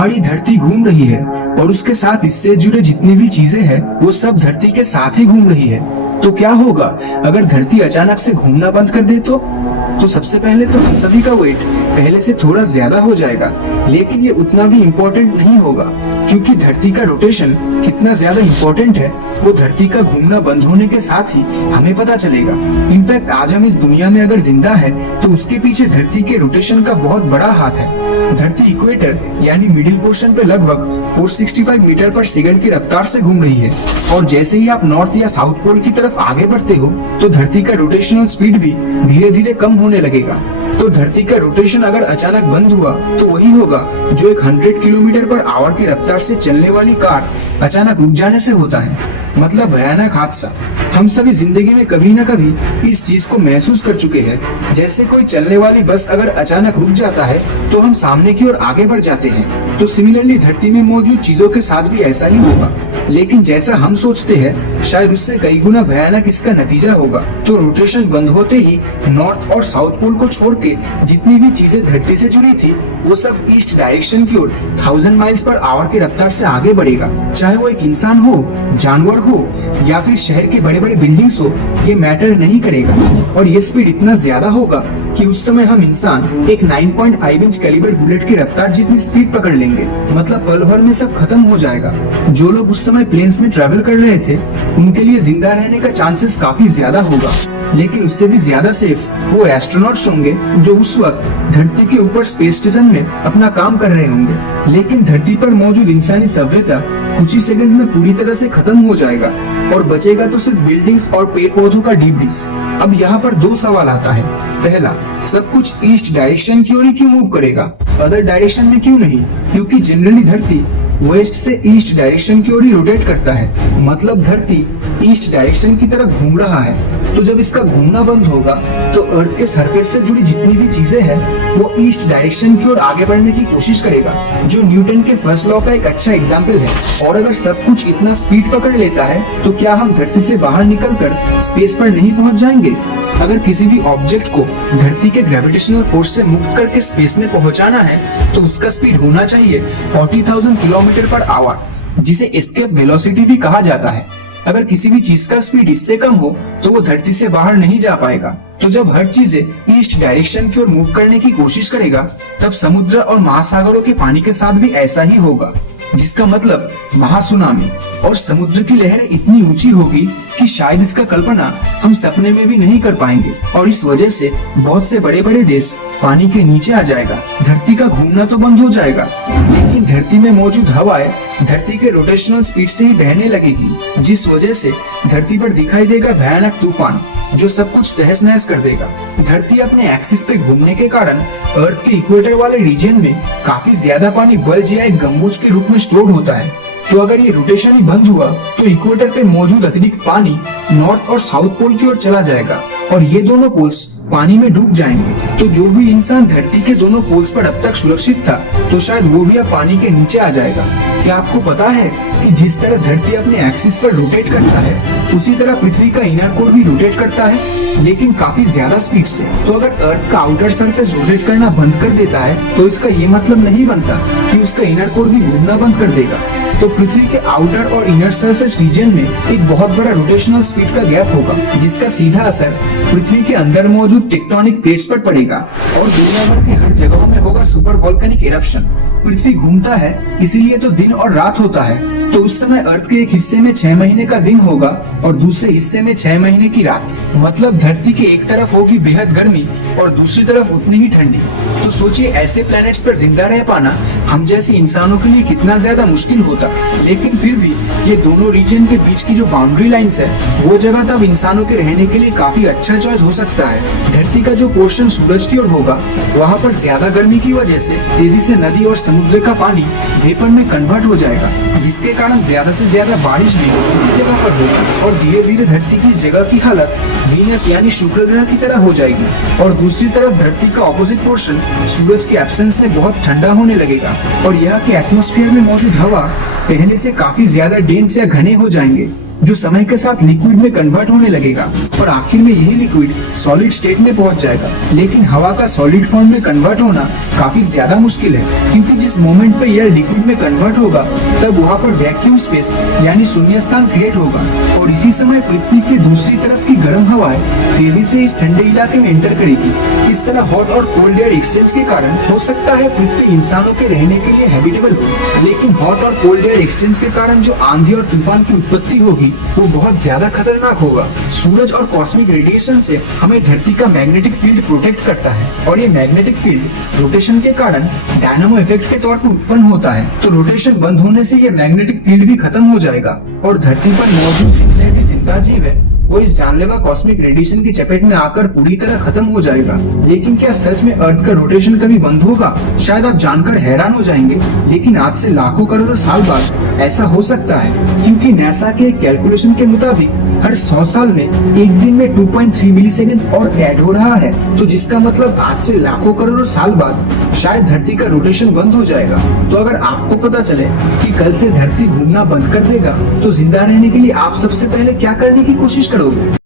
हमारी धरती घूम रही है और उसके साथ इससे जुड़े जितनी भी चीजें हैं वो सब धरती के साथ ही घूम रही है। तो क्या होगा अगर धरती अचानक से घूमना बंद कर दे तो सबसे पहले तो हम सभी का वेट पहले से थोड़ा ज्यादा हो जाएगा, लेकिन ये उतना भी इम्पोर्टेंट नहीं होगा, क्योंकि धरती का रोटेशन कितना ज्यादा इम्पोर्टेंट है वो धरती का घूमना बंद होने के साथ ही हमें पता चलेगा। इनफैक्ट आज हम इस दुनिया में अगर जिंदा है तो उसके पीछे धरती के रोटेशन का बहुत बड़ा हाथ है। धरती इक्वेटर यानी मिडिल पोर्शन पे लगभग 465 मीटर पर सेकंड की रफ्तार से घूम रही है, और जैसे ही आप नॉर्थ या साउथ पोल की तरफ आगे बढ़ते हो तो धरती का रोटेशनल स्पीड भी धीरे धीरे कम होने लगेगा। तो धरती का रोटेशन अगर अचानक बंद हुआ तो वही होगा जो एक 100 किलोमीटर पर आवर की रफ्तार से चलने वाली कार अचानक रुक जाने से होता है, मतलब भयानक हादसा। हम सभी जिंदगी में कभी न कभी इस चीज को महसूस कर चुके हैं। जैसे कोई चलने वाली बस अगर अचानक रुक जाता है तो हम सामने की ओर आगे बढ़ जाते हैं। तो सिमिलरली धरती में मौजूद चीजों के साथ भी ऐसा ही होगा, लेकिन जैसा हम सोचते हैं शायद उससे कई गुना भयानक इसका नतीजा होगा। तो रोटेशन बंद होते ही नॉर्थ और साउथ पोल को छोड़ के जितनी भी चीजें धरती से जुड़ी थी वो सब ईस्ट डायरेक्शन की ओर 1000 माइल्स पर आवर की रफ्तार से आगे बढ़ेगा। चाहे वो एक इंसान हो, जानवर हो या फिर शहर के बड़े बड़े बिल्डिंग्स हो, ये मैटर नहीं करेगा। और ये स्पीड इतना ज्यादा होगा कि उस समय हम इंसान एक 9.5 इंच कैलिबर बुलेट की रफ्तार जितनी स्पीड पकड़ लेंगे, मतलब पल भर में सब खत्म हो जाएगा। जो लोग उस समय प्लेन्स में ट्रेवल कर रहे थे उनके लिए जिंदा रहने का चांसेस काफी ज्यादा होगा, लेकिन उससे भी ज्यादा सेफ वो एस्ट्रोनॉट्स होंगे जो उस वक्त धरती के ऊपर स्पेस स्टेशन में अपना काम कर रहे होंगे। लेकिन धरती पर मौजूद इंसानी सभ्यता कुछ ही सेकंड्स में पूरी तरह से खत्म हो जाएगा और बचेगा तो सिर्फ बिल्डिंग्स और पेड़ पौधों का डिब्रिस। अब यहाँ पर दो सवाल आता है। पहला, सब कुछ ईस्ट डायरेक्शन की ओर ही क्यों मूव करेगा, अदर डायरेक्शन में क्यों नहीं? क्योंकि जनरली धरती वेस्ट से ईस्ट डायरेक्शन की ओर ही रोटेट करता है, मतलब धरती ईस्ट डायरेक्शन की तरफ घूम रहा है। तो जब इसका घूमना बंद होगा तो अर्थ के सरफेस से जुड़ी जितनी भी चीजें हैं वो ईस्ट डायरेक्शन की ओर आगे बढ़ने की कोशिश करेगा, जो न्यूटन के फर्स्ट लॉ का एक अच्छा एग्जाम्पल है। और अगर सब कुछ इतना स्पीड पकड़ लेता है तो क्या हम धरती से बाहर निकलकर स्पेस पर नहीं पहुंच जाएंगे? अगर किसी भी ऑब्जेक्ट को धरती के ग्रेविटेशनल फोर्स से मुक्त करके स्पेस में पहुंचाना है तो उसका स्पीड होना चाहिए 40,000 किलोमीटर पर आवर, जिसे एस्केप वेलोसिटी भी कहा जाता है। अगर किसी भी चीज का स्पीड इससे कम हो तो वो धरती से बाहर नहीं जा पाएगा। तो जब हर चीजें ईस्ट डायरेक्शन की ओर मूव करने की कोशिश करेगा तब समुद्र और महासागरों के पानी के साथ भी ऐसा ही होगा, जिसका मतलब महासुनामी और समुद्र की लहरें इतनी ऊंची होगी कि शायद इसका कल्पना हम सपने में भी नहीं कर पाएंगे। और इस वजह से बहुत से बड़े बड़े देश पानी के नीचे आ जाएगा। धरती का घूमना तो बंद हो जाएगा, लेकिन धरती में मौजूद हवाएं धरती के रोटेशनल स्पीड से ही बहने लगेगी, जिस वजह से धरती पर दिखाई देगा भयानक तूफान जो सब कुछ तहस नहस कर देगा। धरती अपने एक्सिस पे घूमने के कारण अर्थ के इक्वेटर वाले रीजन में काफी ज्यादा पानी बल्ज या एक गम्बूज के रूप में स्टोर होता है। तो अगर ये रोटेशन ही बंद हुआ तो इक्वेटर पे मौजूद अतिरिक्त पानी नॉर्थ और साउथ पोल की ओर चला जाएगा और ये दोनों पोल्स पानी में डूब जाएंगे। तो जो भी इंसान धरती के दोनों पोल्स पर अब तक सुरक्षित था तो शायद वो भी अब पानी के नीचे आ जाएगा। क्या आपको पता है कि जिस तरह धरती अपने एक्सिस पर रोटेट करता है उसी तरह पृथ्वी का इनर कोर भी रोटेट करता है, लेकिन काफी ज्यादा स्पीड से। तो अगर अर्थ का आउटर सरफेस रोटेट करना बंद कर देता है तो इसका ये मतलब नहीं बनता कि उसका इनर कोर भी घूमना बंद कर देगा। तो पृथ्वी के आउटर और इनर सरफेस रीजन में एक बहुत बड़ा रोटेशनल स्पीड का गैप होगा, जिसका सीधा असर पृथ्वी के अंदर मौजूद टेक्टोनिक प्लेट्स पर पड़ेगा और दुनिया भर के हर जगहों में होगा सुपर वोल्केनिक इरप्शन। पृथ्वी घूमता है इसीलिए तो दिन और रात होता है। तो उस समय अर्थ के एक हिस्से में 6 महीने का दिन होगा और दूसरे हिस्से में 6 महीने की रात, मतलब धरती के एक तरफ होगी बेहद गर्मी और दूसरी तरफ उतनी ही ठंडी। तो सोचिए ऐसे प्लैनेट्स पर जिंदा रह पाना हम जैसे इंसानों के लिए कितना ज्यादा मुश्किल होता। लेकिन फिर भी ये दोनों रीजन के बीच की जो बाउंड्री लाइंस है वो जगह तब इंसानों के रहने के लिए काफी अच्छा चॉइस हो सकता है। धरती का जो पोर्शन सूरज की ओर होगा वहाँ पर ज्यादा गर्मी की वजह से तेजी से नदी और समुद्र का पानी वेपर में कन्वर्ट हो जाएगा, जिसके कारण ज्यादा से ज्यादा बारिश भी इसी जगह पर होगी और धीरे धीरे धरती की इस जगह की हालत वीनस यानी शुक्र ग्रह की तरह हो जाएगी। और दूसरी तरफ धरती का ऑपोजिट पोर्शन सूरज के एब्सेंस में बहुत ठंडा होने लगेगा और यह के एटमॉस्फेयर में मौजूद हवा पहले से काफी ज्यादा डेंस या घने हो जाएंगे। जो समय के साथ लिक्विड में कन्वर्ट होने लगेगा और आखिर में यही लिक्विड सॉलिड स्टेट में पहुंच जाएगा। लेकिन हवा का सॉलिड फॉर्म में कन्वर्ट होना काफी ज्यादा मुश्किल है, क्योंकि जिस मोमेंट पे एयर लिक्विड में कन्वर्ट होगा तब वहाँ पर वैक्यूम स्पेस यानी शून्य स्थान क्रिएट होगा और इसी समय पृथ्वी के दूसरी तरफ की गर्म हवाएं तेजी से इस ठंडे इलाके में एंटर करेगी। इस तरह हॉट और कोल्ड एयर एक्सचेंज के कारण हो सकता है पृथ्वी इंसानों के रहने के लिए हैबिटेबल हो, लेकिन हॉट और कोल्ड एयर एक्सचेंज के कारण जो आंधी और तूफान की उत्पत्ति होगी वो बहुत ज्यादा खतरनाक होगा। सूरज और कॉस्मिक रेडिएशन से हमें धरती का मैग्नेटिक फील्ड प्रोटेक्ट करता है और ये मैग्नेटिक फील्ड रोटेशन के कारण डायनामो इफेक्ट के तौर पर उत्पन्न होता है। तो रोटेशन बंद होने से ये मैग्नेटिक फील्ड भी खत्म हो जाएगा और धरती पर मौजूद जितने भी जिंदा जीव है वो इस जानलेवा कॉस्मिक रेडिएशन की चपेट में आकर पूरी तरह खत्म हो जाएगा। लेकिन क्या सच में अर्थ का रोटेशन कभी बंद होगा? शायद आप जानकर हैरान हो जाएंगे, लेकिन आज से लाखों करोड़ों साल बाद ऐसा हो सकता है, क्योंकि नासा के कैलकुलेशन के मुताबिक हर 100 साल में एक दिन में 2.3 मिलीसेकंड्स और ऐड हो रहा है। तो जिसका मतलब आज से लाखों करोड़ों साल बाद शायद धरती का रोटेशन बंद हो जाएगा। तो अगर आपको पता चले कि कल से धरती घूमना बंद कर देगा तो जिंदा रहने के लिए आप सबसे पहले क्या करने की कोशिश करोगे?